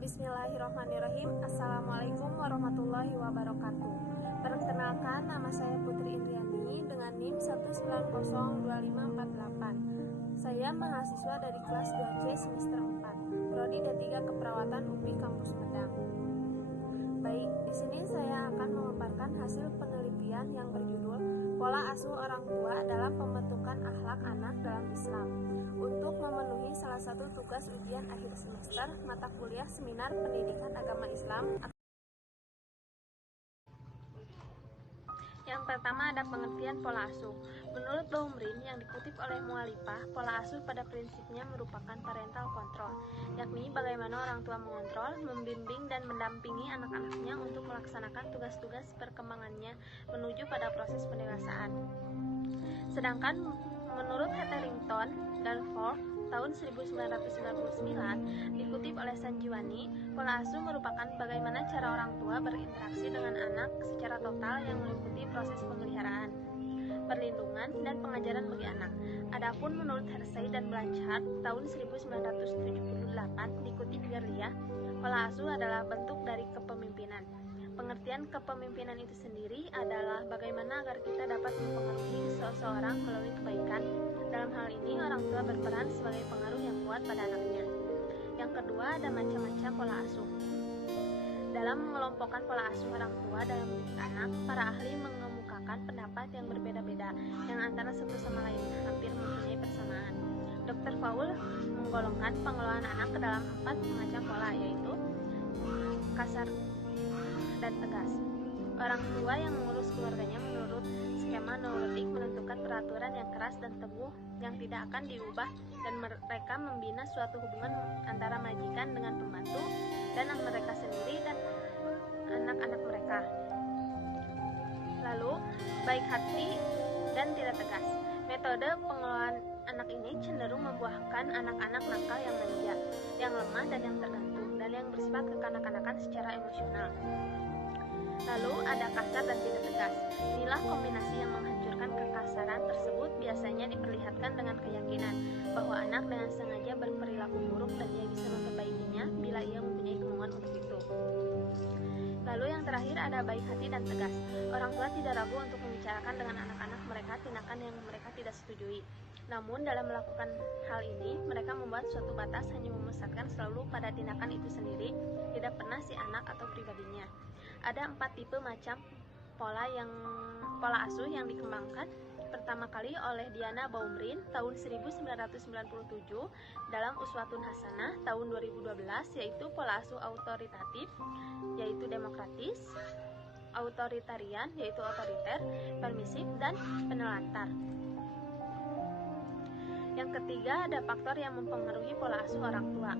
Bismillahirrahmanirrahim. Assalamualaikum warahmatullahi wabarakatuh. Perkenalkan, nama saya Putri Indriani dengan NIM 1902548. Saya mahasiswa dari kelas 2C semester 4, Prodi D3 Keperawatan UPI Kampus Medang. Baik, di sini saya akan memaparkan hasil penelitian yang berjudul Pola Asuh Orang Tua dalam Pembentukan Akhlak Anak dalam Islam, untuk memenuhi salah satu tugas ujian akhir semester mata kuliah Seminar Pendidikan Agama Islam. Yang pertama ada pengertian pola asuh. Menurut Baumrin yang dikutip oleh Mualifah, pola asuh pada prinsipnya merupakan parental control, yakni bagaimana orang tua mengontrol, membimbing dan mendampingi anak-anaknya untuk melaksanakan tugas-tugas perkembangannya menuju pada proses pendewasaan. Sedangkan menurut Hetherington dan Ford tahun 1999 dikutip oleh Sanjiwani, pola asuh merupakan bagaimana cara orang tua berinteraksi dengan anak secara total yang meliputi proses pemeliharaan, perlindungan, dan pengajaran bagi anak. Adapun menurut Hersey dan Blanchard tahun 1978 dikutip Gerlia, pola asuh adalah bentuk dari kepemimpinan. Pengertian kepemimpinan itu sendiri adalah bagaimana agar kita dapat mempengaruhi seseorang melalui kebaikan. Dalam hal ini, orang tua berperan sebagai pengaruh yang kuat pada anaknya. Yang kedua, ada macam-macam pola asuh. Dalam mengelompokkan pola asuh orang tua dalam mendidik anak, para ahli mengemukakan pendapat yang berbeda-beda, yang antara satu sama lain hampir mempunyai persamaan. Dr. Paul menggolongkan pengelolaan anak ke dalam 4 macam pola, yaitu kasar dan tegas. Orang tua yang mengurus keluarganya menurut skema neurotik menentukan peraturan yang keras dan teguh yang tidak akan diubah, dan mereka membina suatu hubungan antara majikan dengan pembantu dan mereka sendiri dan anak-anak mereka. Lalu, baik hati dan tidak tegas. Metode pengelolaan anak ini cenderung membuahkan anak-anak nakal yang manja, yang lemah dan yang tergantung, dan yang bersifat kekanak-kanakan secara emosional. Lalu ada kasar dan tidak tegas. Inilah kombinasi yang menghancurkan. Kekasaran tersebut biasanya diperlihatkan dengan keyakinan bahwa anak dengan sengaja berperilaku buruk dan ia bisa memperbaikinya bila ia mempunyai kemauan untuk itu. Lalu yang terakhir ada baik hati dan tegas. Orang tua tidak ragu untuk membicarakan dengan anak-anak mereka tindakan yang mereka tidak setujui. Namun dalam melakukan hal ini, mereka membuat suatu batas, hanya memusatkan selalu pada tindakan itu sendiri, tidak pernah si anak atau pribadinya. Ada 4 tipe macam pola asuh yang dikembangkan pertama kali oleh Diana Baumrin tahun 1997 dalam Uswatun Hasanah tahun 2012, yaitu pola asuh autoritatif, yaitu demokratis, authoritarian, yaitu otoriter, permisif, dan penelantar. Yang ketiga, ada faktor yang mempengaruhi pola asuh orang tua.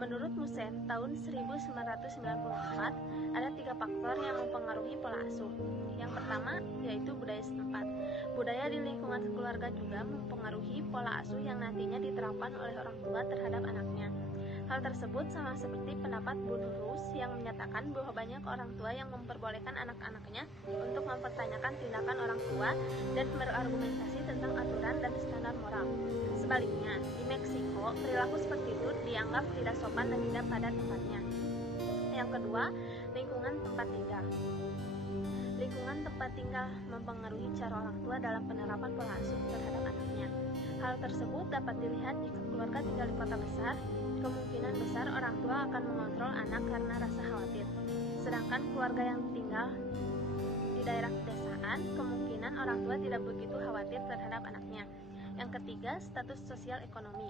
Menurut Musen tahun 1994, ada 3 faktor yang mempengaruhi pola asuh. Yang pertama, yaitu budaya setempat. Budaya di lingkungan keluarga juga mempengaruhi pola asuh yang nantinya diterapkan oleh orang tua terhadap anaknya. Hal tersebut sama seperti pendapat Budrus yang menyatakan bahwa banyak orang tua yang memperbolehkan anak-anaknya untuk mempertanyakan tindakan orang tua dan berargumentasi tentang aturan dan standar moral. Sebaliknya, di Meksiko, perilaku seperti itu dianggap tidak sopan dan tidak pada tempatnya. Yang kedua, lingkungan tempat tinggal. Lingkungan tempat tinggal mempengaruhi cara orang tua dalam penerapan pola asuh terhadap anaknya. Hal tersebut dapat dilihat jika keluarga tinggal di kota besar, kemungkinan besar orang tua akan mengontrol anak karena rasa khawatir. Sedangkan keluarga yang tinggal di daerah pedesaan, kemungkinan orang tua tidak begitu khawatir terhadap anaknya. Yang ketiga, status sosial ekonomi.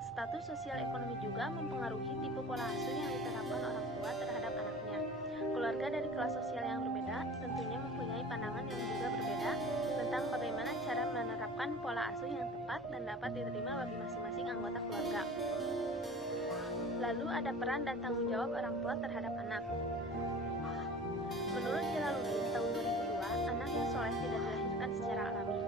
Status sosial ekonomi juga mempengaruhi tipe pola asuh yang diterapkan orang tua terhadap anaknya. Keluarga dari kelas sosial yang berbeda tentunya mempunyai pandangan yang juga berbeda tentang bagaimana cara menerapkan pola asuh yang tepat dan dapat diterima bagi masing-masing anggota keluarga. Lalu ada peran dan tanggung jawab orang tua terhadap anak. Menurut Jalaluddin tahun 2002, anak yang soleh tidak dilahirkan secara alami.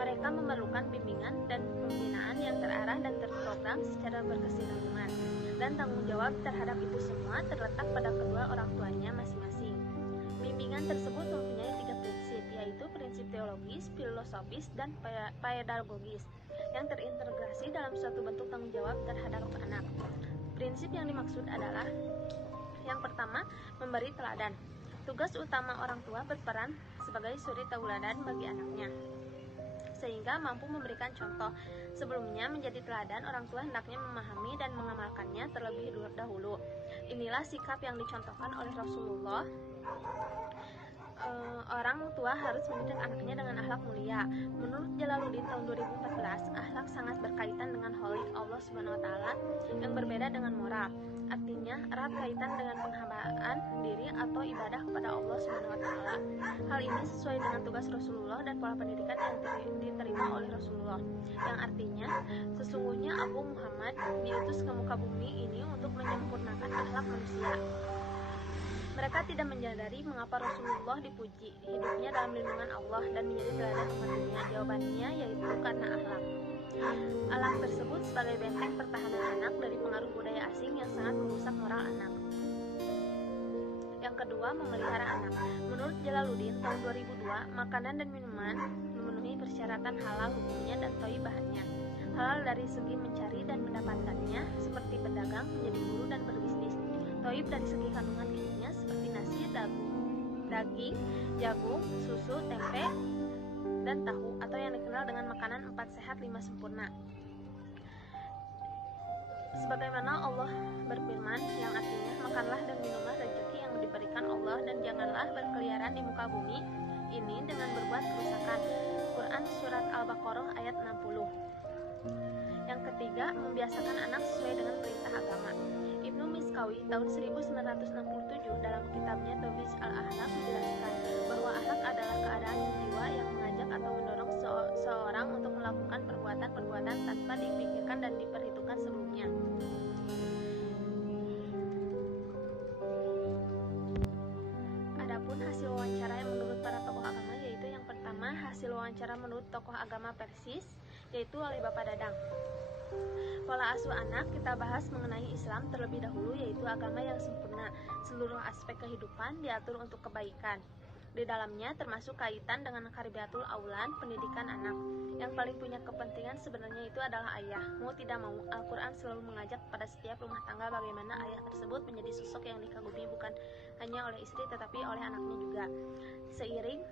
Mereka memerlukan bimbingan dan pembinaan yang terarah dan terprogram secara berkesinambungan, dan tanggung jawab terhadap itu semua terletak pada kedua orang tuanya masing-masing. Bimbingan tersebut mempunyai 3 prinsip, yaitu yaitu prinsip teologis, filosofis, dan pedagogis yang terintegrasi dalam suatu bentuk tanggung jawab terhadap anak. Prinsip yang dimaksud adalah yang pertama, memberi teladan. Tugas utama orang tua berperan sebagai suri tauladan bagi anaknya, sehingga mampu memberikan contoh. Sebelumnya menjadi teladan, orang tua hendaknya memahami dan mengamalkannya terlebih dahulu. Inilah sikap yang dicontohkan oleh Rasulullah. Orang tua harus mendidik anaknya dengan akhlak mulia. Menurut Jalaluddin tahun 2014, akhlak sangat berkaitan dengan holik Allah Subhanahu wa taala yang berbeda dengan moral. Artinya erat kaitan dengan penghambaan diri atau ibadah kepada Allah Subhanahu wa taala. Hal ini sesuai dengan tugas Rasulullah dan pola pendidikan yang diterima oleh Rasulullah, yang artinya sesungguhnya Aku Muhammad diutus ke muka bumi ini untuk menyempurnakan akhlak manusia. Mereka tidak menyadari mengapa Rasulullah dipuji, hidupnya dalam lindungan Allah dan menjadi teladan umat dunia. Jawabannya yaitu karena akhlak. Akhlak tersebut sebagai benteng pertahanan anak dari pengaruh budaya asing yang sangat merusak moral anak. Yang kedua, memelihara anak. Menurut Jalaluddin tahun 2002, makanan dan minuman memenuhi persyaratan halal hukumnya dan thayyibahnya. Halal dari segi mencari dan mendapatkannya, seperti berdagang, menjadi guru dan berbisnis. Thayyib dari segi kandungan gizinya, seperti nasi, daging, jagung, susu, tempe, dan tahu, atau yang dikenal dengan makanan 4 sehat 5 sempurna. Sebagaimana Allah berfirman, yang artinya makanlah dan minumlah rezeki yang diberikan Allah dan janganlah berkeliaran di muka bumi ini dengan berbuat kerusakan. Quran Surat Al-Baqarah ayat 60. Yang ketiga, membiasakan anak sesuai dengan perintah agama. Ibnu Miskawi tahun 1967 dalam kitabnya Tabiz al-Akhlaq menjelaskan bahwa akhlak adalah keadaan jiwa yang mengajak atau mendorong seorang untuk melakukan perbuatan-perbuatan tanpa dipikirkan dan diperhitungkan sebelumnya. Adapun hasil wawancara yang menurut para tokoh agama, yaitu yang pertama, hasil wawancara menurut tokoh agama Persis, yaitu oleh Bapak Dadang. Pola asuh anak kita bahas mengenai Islam terlebih dahulu, yaitu agama yang sempurna. Seluruh aspek kehidupan diatur untuk kebaikan. Di dalamnya termasuk kaitan dengan karbiatul aulan, pendidikan anak. Yang paling punya kepentingan sebenarnya itu adalah ayah. Mau tidak mau, Al-Quran selalu mengajak pada setiap rumah tangga bagaimana ayah tersebut menjadi sosok yang dikagumi bukan hanya oleh istri tetapi oleh anaknya juga. Seiring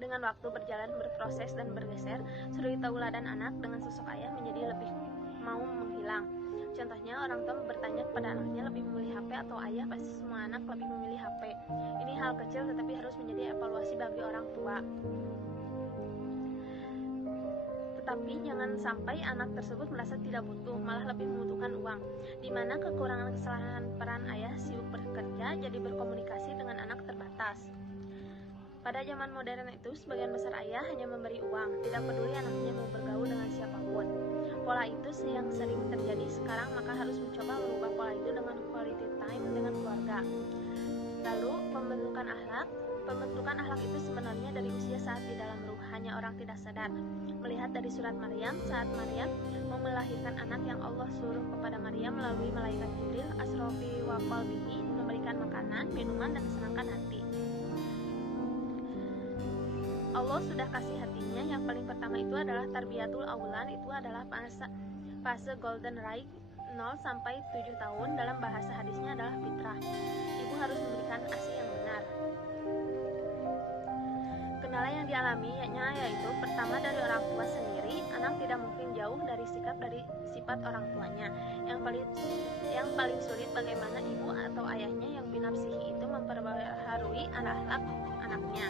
dengan waktu berjalan, berproses dan bergeser, suri tauladan anak dengan sosok ayah menjadi lebih mau menghilang. Contohnya, orang tua bertanya kepada anaknya lebih memilih HP atau ayah, pasti semua anak lebih memilih HP. Ini hal kecil tetapi harus menjadi evaluasi bagi orang tua. Tetapi jangan sampai anak tersebut merasa tidak butuh, malah lebih membutuhkan uang, di mana kekurangan kesalahan peran ayah sibuk bekerja jadi berkomunikasi dengan anak terbatas. Pada zaman modern itu, sebagian besar ayah hanya memberi uang, tidak peduli anaknya mau bergaul dengan siapapun. Pola itu yang sering terjadi sekarang, maka harus mencoba merubah pola itu dengan quality time dengan keluarga. Lalu, pembentukan akhlak itu sebenarnya dari usia saat di dalam ruh, hanya orang tidak sadar. Melihat dari surat Maryam, saat Maryam mau melahirkan anak yang Allah suruh kepada Maryam melalui malaikat Jibril, asrofi wa qalbihi, memberikan makanan, minuman, dan kesenangan hati. Allah sudah kasih hatinya. Yang paling pertama itu adalah tarbiyatul aulan, itu adalah fase golden ray 0 sampai 7 tahun. Dalam bahasa hadisnya adalah fitrah. Ibu harus memberikan ASI yang benar. Kendala yang dialami yaitu pertama dari orang tua sendiri. Anak tidak mungkin jauh dari sifat orang tuanya. Yang paling sulit bagaimana ibu atau ayahnya yang binafsihi itu memperbaharui akhlak anaknya.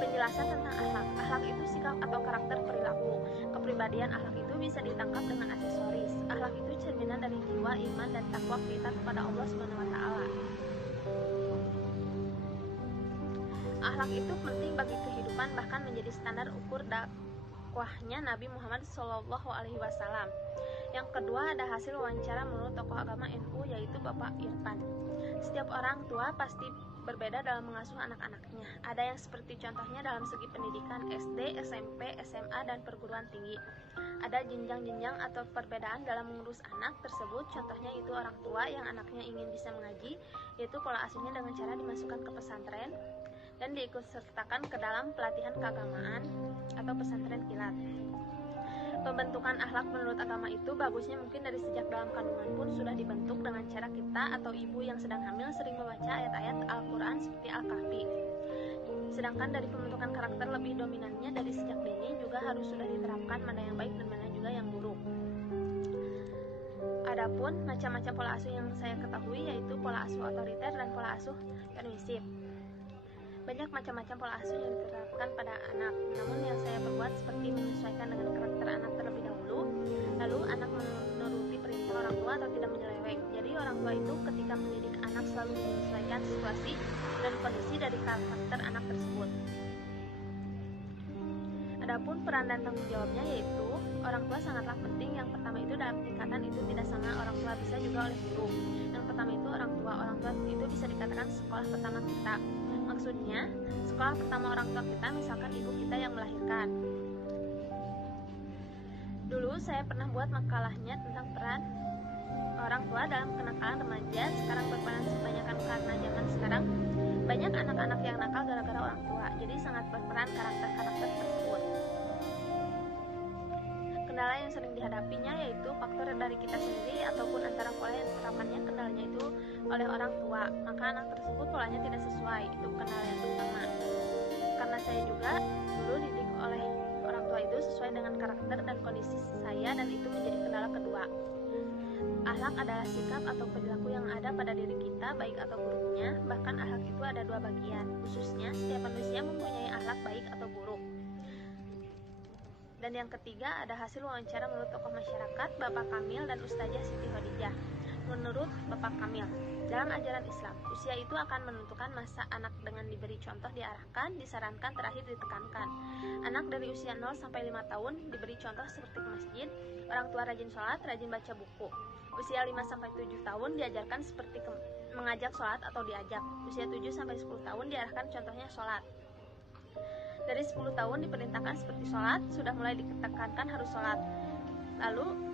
Penjelasan tentang akhlak. Akhlak itu sikap atau karakter perilaku. Kepribadian akhlak itu bisa ditangkap dengan aksesoris. Akhlak itu cerminan dari jiwa, iman, dan takwa kita kepada Allah Subhanahu wa taala. Akhlak itu penting bagi kehidupan, bahkan menjadi standar ukur dakwahnya Nabi Muhammad SAW. Yang kedua, ada hasil wawancara menurut tokoh agama NU, yaitu Bapak Irfan. Setiap orang tua pasti berbeda dalam mengasuh anak-anaknya. Ada yang seperti contohnya dalam segi pendidikan SD, SMP, SMA, dan perguruan tinggi. Ada jenjang-jenjang atau perbedaan dalam mengurus anak tersebut. Contohnya itu orang tua yang anaknya ingin bisa mengaji, yaitu pola asuhnya dengan cara dimasukkan ke pesantren. dan diikutsertakan ke dalam pelatihan keagamaan atau pesantren kilat. Pembentukan akhlak menurut agama itu bagusnya mungkin dari sejak dalam kandungan pun sudah dibentuk dengan cara kita atau ibu yang sedang hamil sering membaca ayat-ayat Al-Quran seperti Al-Kahfi. Sedangkan dari pembentukan karakter lebih dominannya dari sejak dini juga harus sudah diterapkan mana yang baik dan mana juga yang buruk. Adapun macam-macam pola asuh yang saya ketahui yaitu pola asuh otoriter dan pola asuh permisif. Banyak macam-macam pola asuh yang diterapkan pada anak, namun yang saya perbuat seperti menyesuaikan dengan karakter anak terlebih dahulu, lalu anak menuruti perintah orang tua atau tidak menyeleweng. Jadi orang tua itu ketika mendidik anak selalu menyesuaikan situasi dan kondisi dari karakter anak tersebut. Adapun peran dan tanggung jawabnya yaitu orang tua sangatlah penting. Yang pertama itu dalam tingkatan itu tidak sama orang tua, bisa juga oleh guru. Yang pertama itu orang tua itu bisa dikatakan sekolah pertama kita. Maksudnya, sekolah pertama orang tua kita misalkan ibu kita yang melahirkan. Dulu saya pernah buat makalahnya tentang peran orang tua dalam kenakalan remaja sekarang berperan kebanyakan karena zaman sekarang banyak anak-anak yang nakal gara-gara orang tua. Jadi sangat berperan karakter-karakter tersebut. Kendala yang sering dihadapinya yaitu faktor dari kita sendiri ataupun antara pola yang diterapkannya kendalanya itu oleh orang tua. Maka anak tersebut polanya tidak sesuai, itu kendala yang pertama. Karena saya juga dulu didik oleh orang tua itu sesuai dengan karakter dan kondisi saya, dan itu menjadi kendala kedua. Akhlak adalah sikap atau perilaku yang ada pada diri kita, baik atau buruknya. Bahkan akhlak itu ada dua bagian, khususnya setiap manusia mempunyai akhlak baik atau buruk. Dan yang ketiga ada hasil wawancara menurut tokoh masyarakat Bapak Kamil dan Ustazah Siti Khadijah. Menurut Bapak Kamil, dalam ajaran Islam, usia itu akan menentukan masa anak dengan diberi contoh diarahkan, disarankan, terakhir ditekankan. Anak dari usia 0 sampai 5 tahun diberi contoh seperti ke masjid, orang tua rajin sholat, rajin baca buku. Usia 5 sampai 7 tahun diajarkan seperti mengajak sholat atau diajak. Usia 7 sampai 10 tahun diarahkan contohnya sholat. Dari 10 tahun diperintahkan seperti sholat, sudah mulai ditekankan harus sholat. Lalu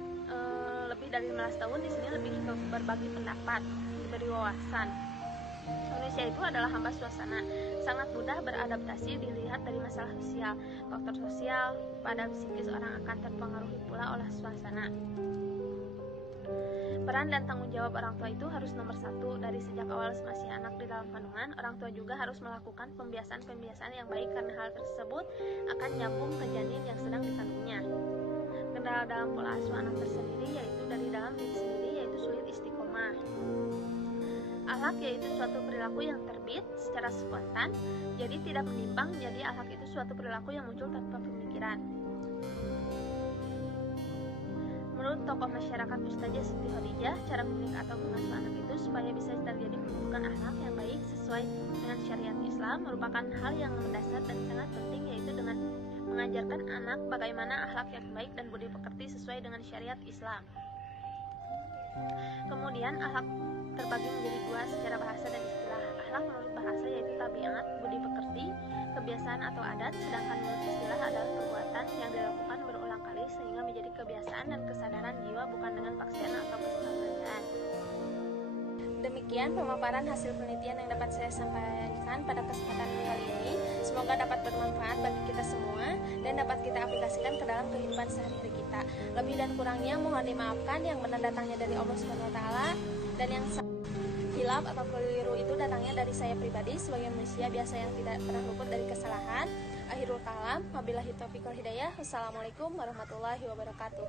lebih dari 15 tahun di sini lebih ke berbagi pendapat, diberi wawasan. Manusia itu adalah hamba suasana, sangat mudah beradaptasi dilihat dari masalah sosial. Faktor sosial pada psikis orang akan terpengaruhi pula oleh suasana. Peran dan tanggung jawab orang tua itu harus nomor satu. Dari sejak awal masih anak di dalam kandungan, orang tua juga harus melakukan pembiasaan-pembiasaan yang baik karena hal tersebut akan nyambung ke janin yang sedang dikandungnya. Kendala dalam pola asuh anak tersendiri yaitu dari dalam diri sendiri, yaitu sulit istiqomah. Akhlak yaitu suatu perilaku yang terbit secara spontan, jadi tidak menimbang. Jadi akhlak itu suatu perilaku yang muncul tanpa pemikiran. Menurut tokoh masyarakat Ustazah Siti Khadijah, cara mendidik atau mengasuh anak itu supaya bisa terjadi pembentukan akhlak yang baik sesuai dengan syariat Islam merupakan hal yang mendasar dan sangat penting, yaitu dengan mengajarkan anak bagaimana akhlak yang baik dan budi pekerti sesuai dengan syariat Islam. Kemudian akhlak terbagi menjadi dua secara bahasa dan istilah. Akhlak menurut bahasa yaitu tabiat, budi pekerti, kebiasaan atau adat, sedangkan menurut istilah adalah perbuatan yang dilakukan berulang kali sehingga menjadi kebiasaan dan kesadaran jiwa, bukan dengan paksaan atau kesengajaan. Demikian pemaparan hasil penelitian yang dapat saya sampaikan pada kesempatan kali ini. Semoga dapat bermanfaat bagi kita semua dan dapat kita aplikasikan ke dalam kehidupan sehari-hari kita. Lebih dan kurangnya mohon dimaafkan, yang benar datangnya dari Allah SWT, dan yang hilaf atau keliru itu datangnya dari saya pribadi sebagai manusia biasa yang tidak pernah luput dari kesalahan. Akhirul kalam, wabillahi taufiq wal hidayah. Wassalamualaikum warahmatullahi wabarakatuh.